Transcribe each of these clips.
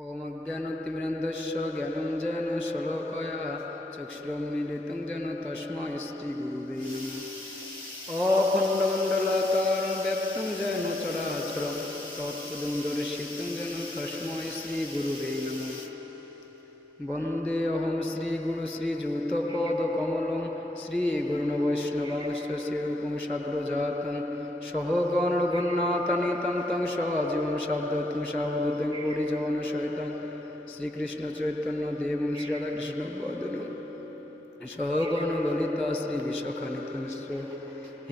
ॐ अज्ञानतिमिरन्धस्य ज्ञानं जेन शलोकया चक्षुरन्मीलितं जेन तस्मै श्रीगुरुवे नमः अखण्डमण्डलाकारं व्यक्तं जेन चराचरं तत्पदं दर्शितं जेन तस्मै श्रीगुरुवे नमः वन्देऽहं श्रीगुरु श्रीयुतपदकमलं श्रीगुरुणवैष्णवांश्च সহজীবন শব্দং শ্রীকৃষ্ণ চৈতন্য দেব শ্রীরাধাকৃষ্ণ বদন। সহগণ ললিতা শ্রী বিশখানিতং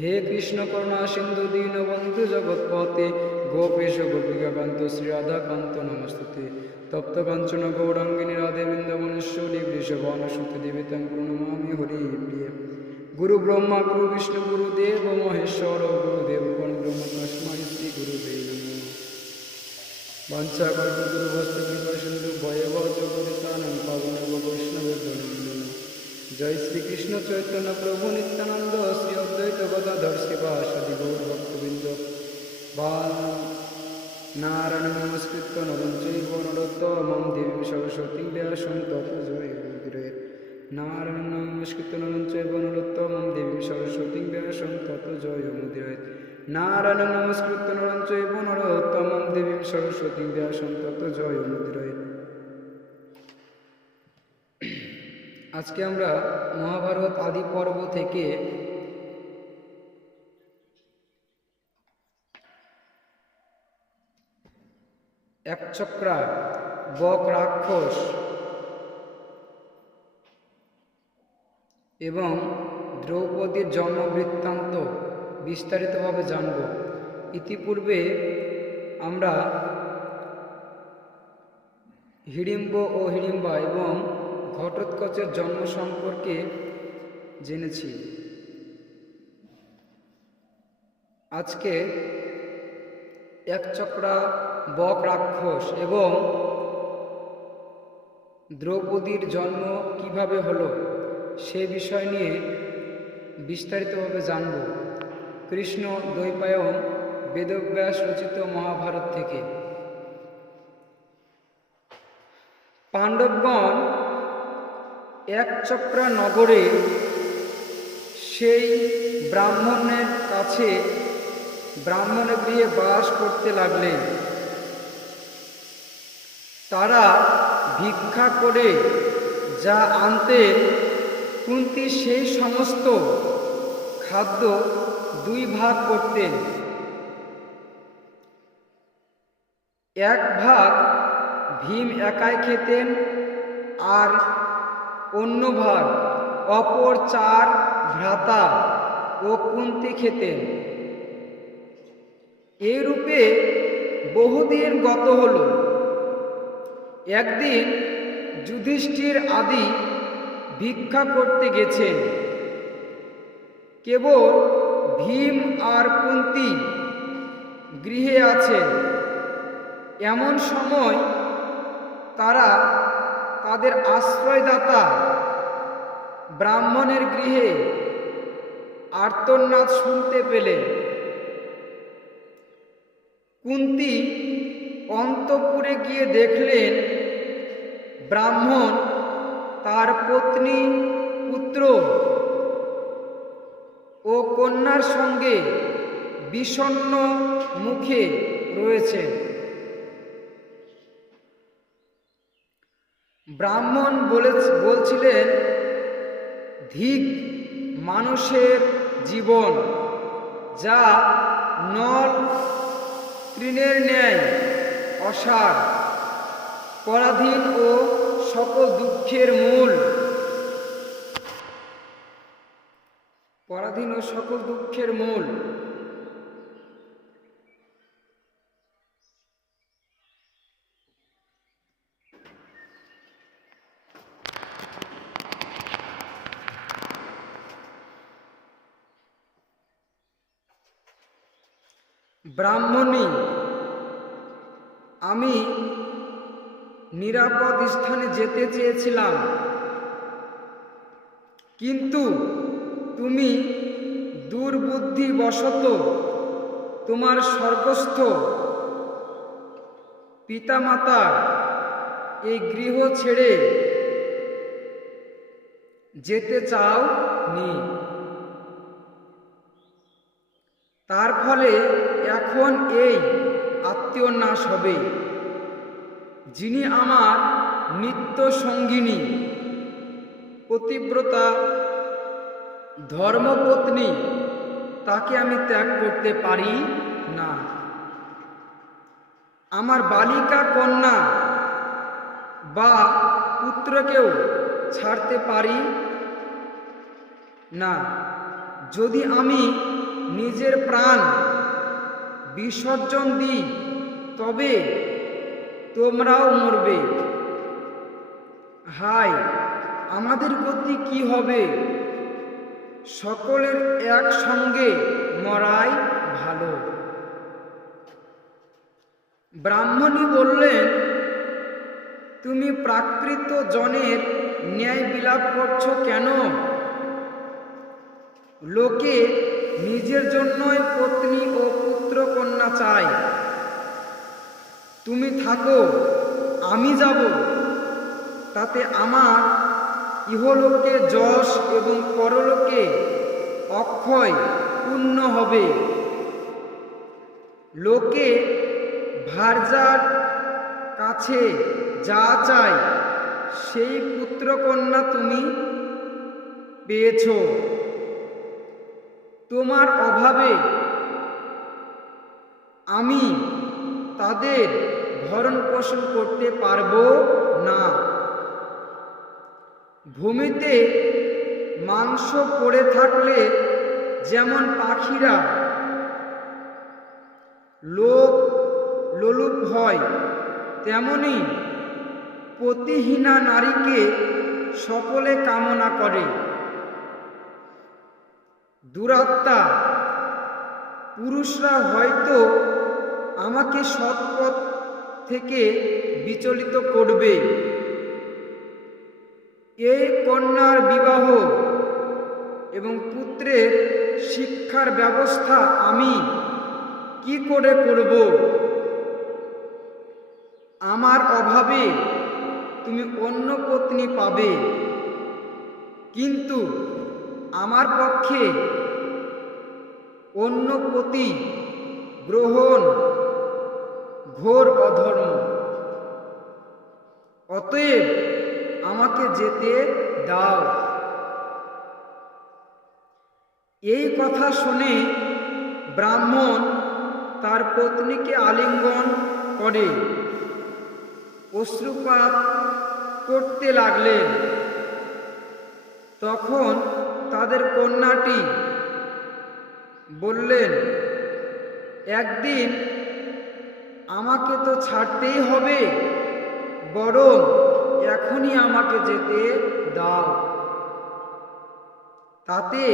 হে কৃষ্ণ কর্ণা সিন্ধু দীন বন্ধু জগৎপতে গোপেশ গোপিকাকান্ত কান্ত নমস্তুতে। তপ্ত কাঞ্চন গৌরাঙ্গিনী রাধে বৃন্দাবনেশ্বরী দেবী দেবিতং প্রণমামি হরি প্রিয়। গুরু ব্রহ্মা, গুরু বিষ্ণু গুরুদেব মহেশ্বর গুরুদেব ব্রহ্ম তস্মাই গুরুদেব বাঞ্ছা কল্পগুরু বস্তু কৃপা জয় শ্রীকৃষ্ণ চৈতন্য প্রভু নিত্যানন্দ, শ্রী অদ্বৈত গদাধর গৌর ভক্তবৃন্দ। নারায়ণ নমস্কৃত নরম চৈব নরোত্তমম দেবী সরস্বতী ব্যাসং তত নারায়ণ নমস্কৃত নরম চৈব নরোত্তমম দেবী সরস্বতী ব্যাসং তত জয় মুদিরে নারায়ণ নমস্কৃত নরম চৈব নরোত্তমম দেবী সরস্বতী ব্যাসং তত জয় মুদিরে আজকে আমরা মহাভারত আদি পর্ব থেকে একচক্রা বক রাক্ষস এবং দ্রৌপদীর জন্ম বৃত্তান্ত বিস্তারিতভাবে জানব। ইতিপূর্বে আমরা হিড়িম্ব ও হিড়িম্বা এবং ঘটোৎকচের জন্ম সম্পর্কে জেনেছি। আজকে একচক্রা বক রাক্ষস এবং দ্রৌপদীর জন্ম কীভাবে হলো? সে বিষয় নিয়ে বিস্তারিতভাবে জানব। কৃষ্ণ দ্বৈপায়ন বেদব্যাস রচিত মহাভারত থেকে। পাণ্ডবগণ এক চক্রা নগরে সেই ব্রাহ্মণের কাছে ব্রাহ্মণের গৃহে বাস করতে লাগলেন। তারা ভিক্ষা করে যা আনতেন কুন্তি সেই সমস্ত খাদ্য দুই ভাগ করতেন এক ভাগ ভীম একাই খেতেন আর অন্য ভাগ অপর চার ভ্রাতা ও কুন্তি খেতেন। এই রূপে বহুদিন গত হল। একদিন যুধিষ্ঠির আদি ভিক্ষা করতে গেছেন কেবল ভীম আর কুন্তি গৃহে আছেন এমন সময় তারা তাদের আশ্রয়দাতা ব্রাহ্মণের গৃহে আর্তনাদ শুনতে পেলেন কুন্তি অন্তপুরে গিয়ে দেখলেন ব্রাহ্মণ তার পত্নী পুত্র ও কন্যার সঙ্গে বিষণ্ন মুখে রয়েছেন ব্রাহ্মণ বলে, বলছিলেন, ধিক মানুষের জীবন, যা নল তৃণের ন্যায় অসার, পরাধীন ও সকল দুঃখের মূল। পরাধীন ও সকল দুঃখের মূল। ব্রাহ্মণী আমি নিরাপদ স্থানে যেতে চেয়েছিলাম। কিন্তু তুমি দুর্বুদ্ধি দুর্বুদ্ধিবশত তোমার স্বর্গস্থ পিতামাতার এই গৃহ ছেড়ে যেতে চাও নি তার ফলে এখন এই আত্মীয় নাশ হবে। যিনি আমার নিত্য সঙ্গিনী, পতিব্রতা, ধর্মপত্নী, তাকে আমি ত্যাগ করতে পারি না। আমার বালিকা কন্যা বা পুত্রকেও ছাড়তে পারি না। যদি আমি নিজের প্রাণ বিসর্জন দিই, তবে তোমরাও মরবে। হাই আমাদের গতি কি হবে? সকলের একসঙ্গে মরাই ভালো। ব্রাহ্মণী বললেন, তুমি প্রাকৃত জনের ন্যায় বিলাপ করছ কেন? লোকে নিজের জন্যই পত্নী ও পুত্র কন্যা চায় তুমি থাকো, আমি যাব। তাতে আমার ইহলোকে যশ এবং পরলোকে অক্ষয় পূর্ণ হবে। লোকে ভার্যার কাছে যা চায়, সেই পুত্রকন্যা তুমি পেয়েছ। তোমার অভাবে আমি তাদের ভরণ পোষণ করতে পারব না। ভূমিতে মাংস পড়ে থাকলে যেমন পাখিরা লোক লোলুপ হয়, তেমনি পতিহীনা নারীকে সকলে কামনা করে। দুরাত্মা, পুরুষরা হয়তো আমাকে সৎপথ থেকে বিচলিত করবে। এই কন্যার বিবাহ এবং পুত্রের শিক্ষার ব্যবস্থা আমি কি করে করব? আমার অভাবে তুমি অন্য পত্নী পাবে। কিন্তু আমার পক্ষে অন্য পতি গ্রহণ ঘোর অধর্ম। অতএব আমাকে যেতে দাও। এই কথা শুনে ব্রাহ্মণ তার পত্নীকে আলিঙ্গন করে। অশ্রুপাত করতে লাগলেন। তখন তাদের কন্যাটি বললেন, একদিন আমাকে তো ছাড়তেই হবে। বরং এখনই আমাকে যেতে দাও। তাতে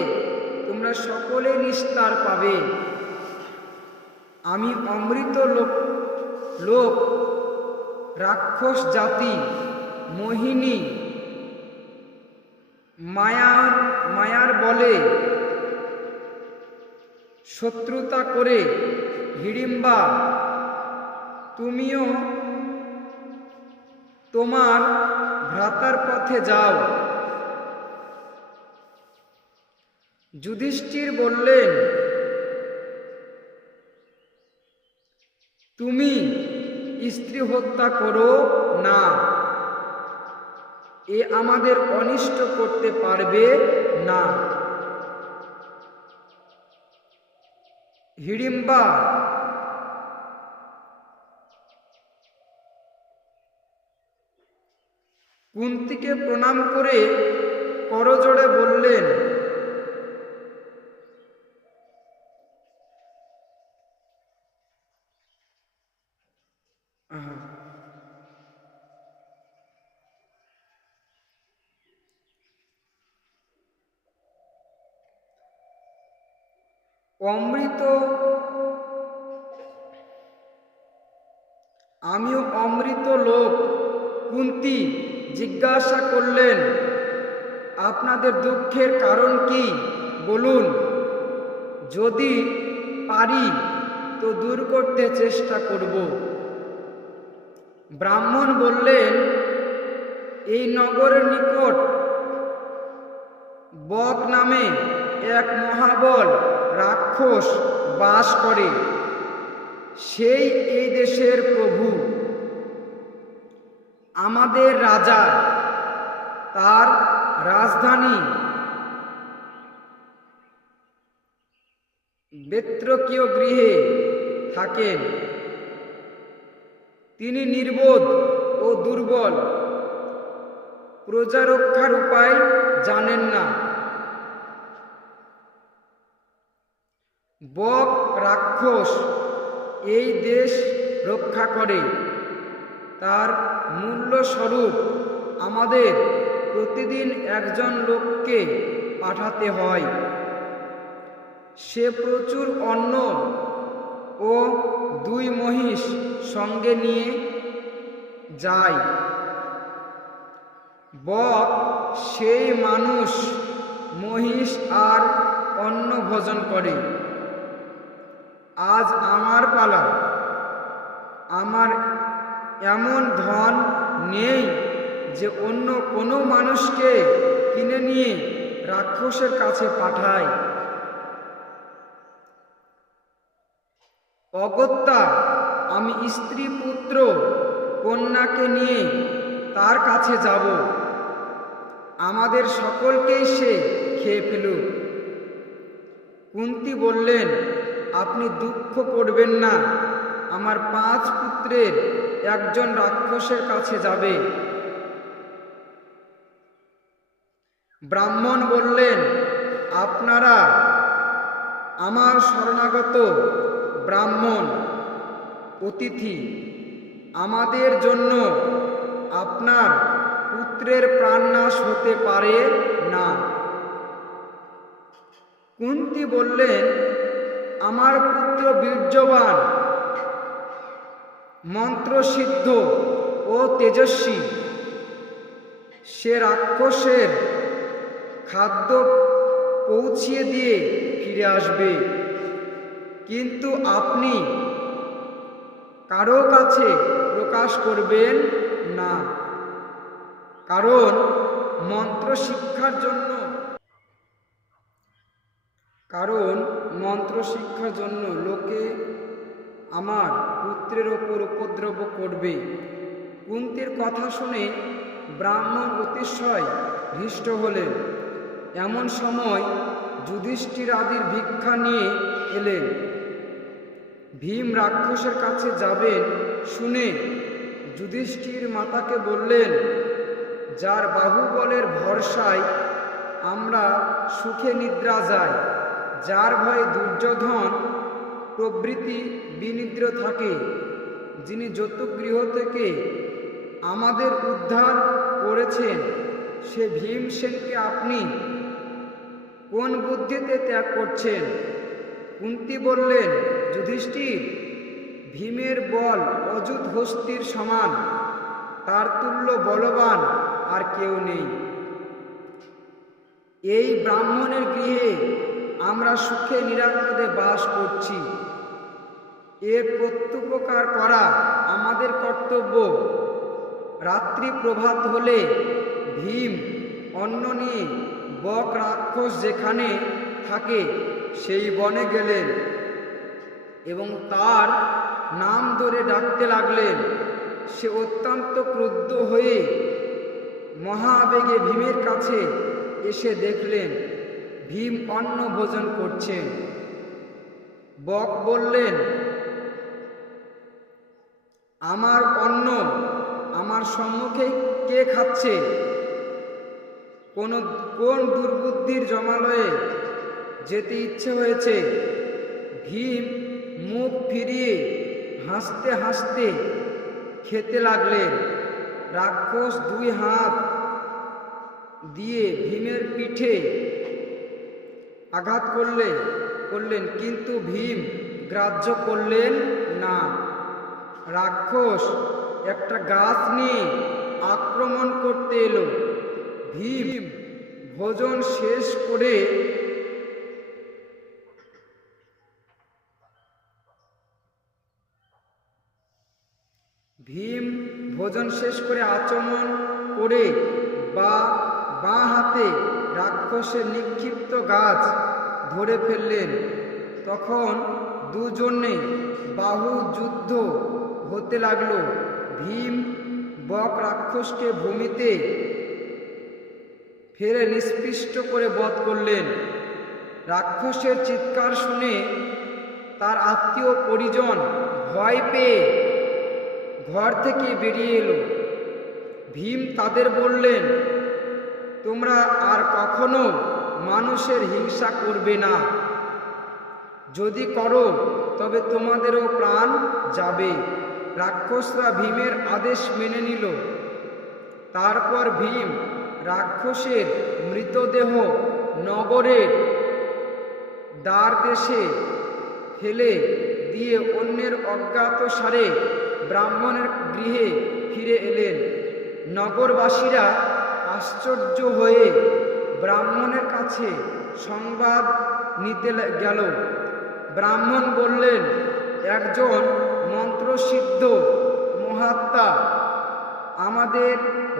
তোমরা সকলে নিস্তার পাবে। আমি অমৃত লোক লোক, রাক্ষস জাতি, মোহিনী মায়ার মায়ার বলে শত্রুতা করে হিড়িম্বা তুমিও তোমার ভ্রাতার পথে যাও। যুধিষ্ঠির বললেন, তুমি স্ত্রী হত্যা করো না। এ আমাদের অনিষ্ট করতে পারবে না। হিড়িম্বা কুন্তিকে প্রণাম করে করজোড়ে বললেন অমৃত আমিও অমৃত লোক কুন্তি। জিজ্ঞাসা করলেন, আপনাদের দুঃখের কারণ কি? বলুন। যদি পারি, তো দূর করতে চেষ্টা করব। ব্রাহ্মণ বললেন, এই নগরের নিকট বক নামে এক মহাবল রাক্ষস বাস করে। সেই এই দেশের প্রভু। আমাদের রাজা, তার রাজধানী বেত্রকীয় গৃহে থাকেন। তিনি নির্বোধ ও দুর্বল। প্রজারক্ষার উপায় জানেন না। বক রাক্ষস এই দেশ রক্ষা করে। তার মূল্য স্বরূপ আমাদের প্রতিদিন একজন লোককে পাঠাতে হয়। সে প্রচুর অন্ন ও দুই মহিষ সঙ্গে নিয়ে যায়। বক সেই মানুষ মহিষ আর অন্ন ভোজন করে। আজ আমার পালা, আমার এমন ধন নেই যে অন্য কোনো মানুষকে কিনে নিয়ে রাক্ষসের কাছে পাঠায়। অগত্যা আমি স্ত্রী পুত্র কন্যাকে নিয়ে তার কাছে যাব। আমাদের সকলকেই সে খেয়ে ফেলুক। কুন্তি বললেন, আপনি দুঃখ করবেন না। আমার পাঁচ পুত্রের একজন রাক্ষসের কাছে যাবে। ব্রাহ্মণ বললেন, আপনারা আমার শরণাগত ব্রাহ্মণ, অতিথি, আমাদের জন্য আপনার পুত্রের প্রাণনাশ হতে পারে না। কুন্তি বললেন, আমার পুত্র বীর্যবান মন্ত্রসিদ্ধ ও তেজস্বী। সে রাক্ষসের খাদ্য পৌঁছিয়ে দিয়ে ফিরে আসবে। কিন্তু আপনি কারও কাছে প্রকাশ করবেন না। কারণ মন্ত্র শিক্ষার জন্য কারণ মন্ত্র শিক্ষার জন্য লোকে আমার পুত্রের ওপর উপদ্রব করবে। কুন্তির কথা শুনে ব্রাহ্মণ অতিশয় হৃষ্ট হলেন। এমন সময় যুধিষ্ঠির আদির ভিক্ষা নিয়ে এলেন। ভীম রাক্ষসের কাছে যাবেন শুনে যুধিষ্ঠির মাতাকে বললেন, যার বাহুবলের ভরসায় আমরা সুখে নিদ্রা যাই, যার ভয়ে দুর্যোধন প্রবৃত্তি বিনিদ্র থাকে। যিনি যতুগৃহ থেকে আমাদের উদ্ধার করেছেন, সে ভীমসেনকে আপনি কোন বুদ্ধিতে ত্যাগ করছেন? কুন্তি বললেন, যুধিষ্ঠির, ভীমের বল অযুত হস্তির সমান, তার তুল্য বলবান আর কেউ নেই। এই ব্রাহ্মণের গৃহে আমরা সুখে নিরাপদে বাস করছি। এর প্রত্যুপকার করা আমাদের কর্তব্য। রাত্রি প্রভাত হলে ভীম অন্ন নিয়ে বক রাক্ষস যেখানে থাকে সেই বনে গেলেন এবং তার নাম ধরে ডাকতে লাগলেন। সে অত্যন্ত ক্রুদ্ধ হয়ে মহাবেগে ভীমের কাছে এসে দেখলেন, ভীম অন্ন ভোজন করছেন। বক বললেন আমার অন্ন, আমার সম্মুখে কে খাচ্ছে? কোন কোন দুর্বুদ্ধির জমালয়ে যেতে ইচ্ছে হয়েছে? ভীম মুখ ফিরিয়ে হাসতে হাসতে খেতে লাগলেন। রাক্ষস দুই হাত দিয়ে ভীমের পিঠে আঘাত করলে, করলেন, কিন্তু ভীম গ্রাহ্য করলেন না। রাক্ষস, একটা গাছ নিয়ে আক্রমণ করতে এলো। ভীম ভোজন শেষ করে ভীম ভোজন শেষ করে আচমন করে বা বাঁ হাতে রাক্ষসের নিক্ষিপ্ত গাছ ধরে ফেললেন। তখন দুজনে বাহু যুদ্ধ হতে লাগল। ভীম বক রাক্ষসকে ভূমিতে ফেরে নিষ্পৃষ্ট করে বধ করলেন। রাক্ষসের চিৎকার শুনে তার আত্মীয় পরিজন ভয় পেয়ে ঘর থেকে বেরিয়ে এলো। ভীম তাদের বললেন, তোমরা আর কখনো মানুষের হিংসা করবে না। যদি করো, তবে তোমাদেরও প্রাণ যাবে। রাক্ষসরা ভীমের আদেশ মেনে নিল। তারপর ভীম রাক্ষসের মৃতদেহ নগরের দ্বার দেশে ফেলে দিয়ে অন্যের অজ্ঞাত সারে ব্রাহ্মণের গৃহে ফিরে এলেন। নগরবাসীরা আশ্চর্য হয়ে ব্রাহ্মণের কাছে সংবাদ নিতে গেল। ব্রাহ্মণ বললেন, একজন মন্ত্রসিদ্ধ মহাত্মা আমাদের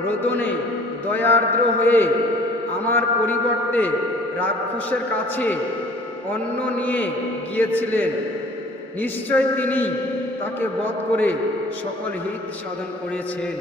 রোদনে দয়ার্দ্র হয়ে আমার পরিবর্তে রাক্ষসের কাছে অন্ন নিয়ে গিয়েছিলেন। নিশ্চয় তিনি তাকে বধ করে সকল হিত সাধন করেছেন।